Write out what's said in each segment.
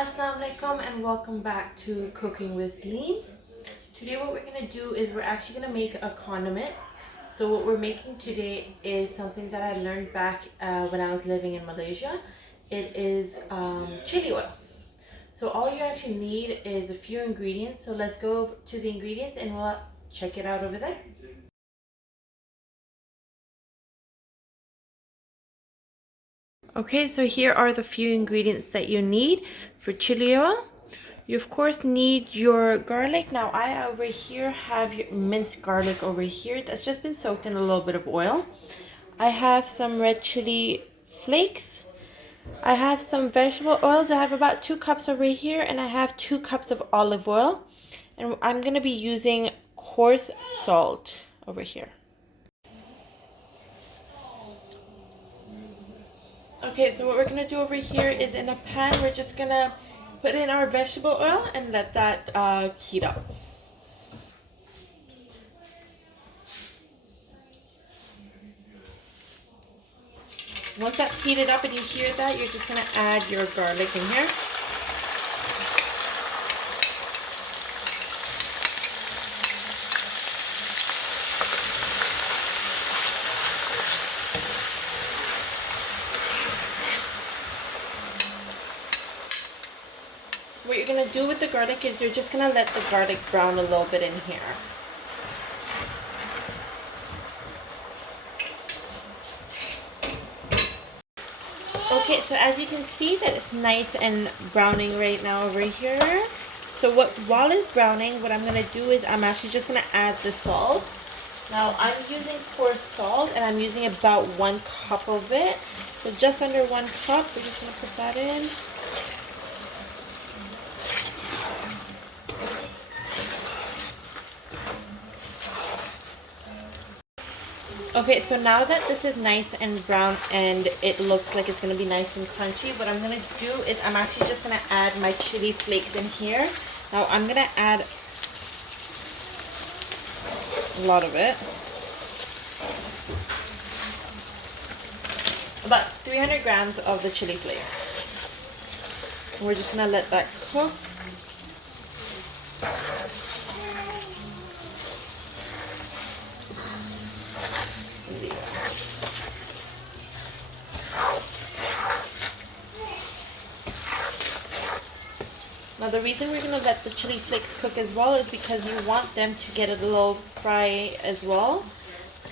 Assalamu alaikum and welcome back to Cooking with Leans. Today what we're going to do is we're actually going to make a condiment. So what we're making today is something that I learned back when I was living in Malaysia. It is chili oil. So all you actually need is a few ingredients. So let's go to the ingredients and we'll check it out over there. Okay, so here are the few ingredients that you need for chili oil. You of course need your garlic. Now I over here have your minced garlic over here that's just been soaked in a little bit of oil. I have some red chili flakes. I have some vegetable oils. I have about 2 cups over here, and I have 2 cups of olive oil. And I'm going to be using coarse salt over here. Okay, so what we're going to do over here is in a pan, we're just going to put in our vegetable oil and let that heat up. Once that's heated up and you hear that, you're just going to add your garlic in here. What you're going to do with the garlic is you're just going to let the garlic brown a little bit in here. Okay, so as you can see that it's nice and browning right now over here. So while it's browning, what I'm going to do is I'm actually just going to add the salt. Now I'm using coarse salt and I'm using about 1 cup of it. So just under 1 cup, we're just going to put that in. Okay, so now that this is nice and brown and it looks like it's going to be nice and crunchy, what I'm going to do is I'm actually just going to add my chili flakes in here. Now I'm going to add a lot of it. About 300 grams of the chili flakes. And we're just going to let that cook. Now the reason we're going to let the chili flakes cook as well is because you want them to get a little fry as well,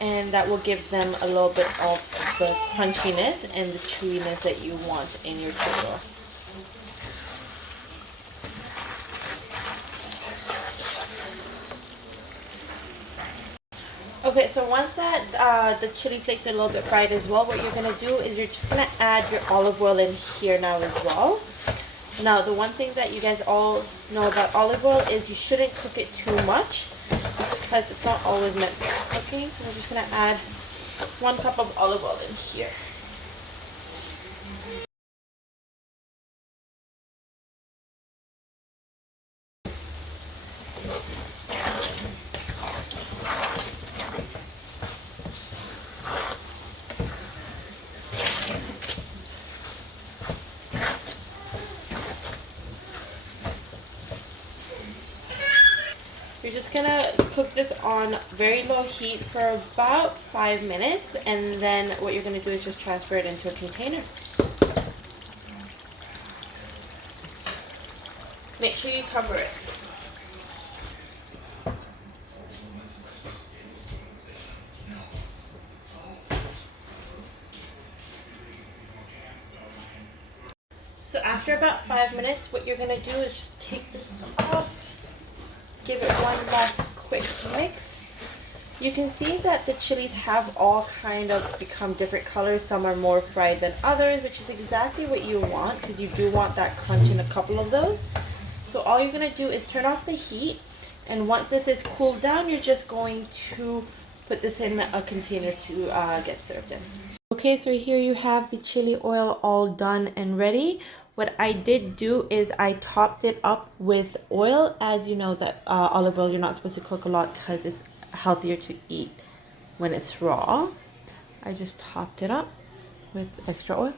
and that will give them a little bit of the crunchiness and the chewiness that you want in your chili oil. Okay, so once that the chili flakes are a little bit fried as well, what you're going to do is you're just going to add your olive oil in here now as well. Now, the one thing that you guys all know about olive oil is you shouldn't cook it too much because it's not always meant for cooking. So we're just going to add 1 cup of olive oil in here. You're just gonna cook this on very low heat for about 5 minutes, and then what you're gonna do is just transfer it into a container. Make sure you cover it. So after about 5 minutes, what you're gonna do is just take this off. Give it one last quick mix. You can see that the chilies have all kind of become different colors. Some are more fried than others, which is exactly what you want because you do want that crunch in a couple of those. So all you're going to do is turn off the heat, and once this is cooled down, you're just going to put this in a container to get served in. Okay, so here you have the chili oil all done and ready. What I did do is I topped it up with oil. As you know that olive oil you're not supposed to cook a lot because it's healthier to eat when it's raw. I just topped it up with extra oil.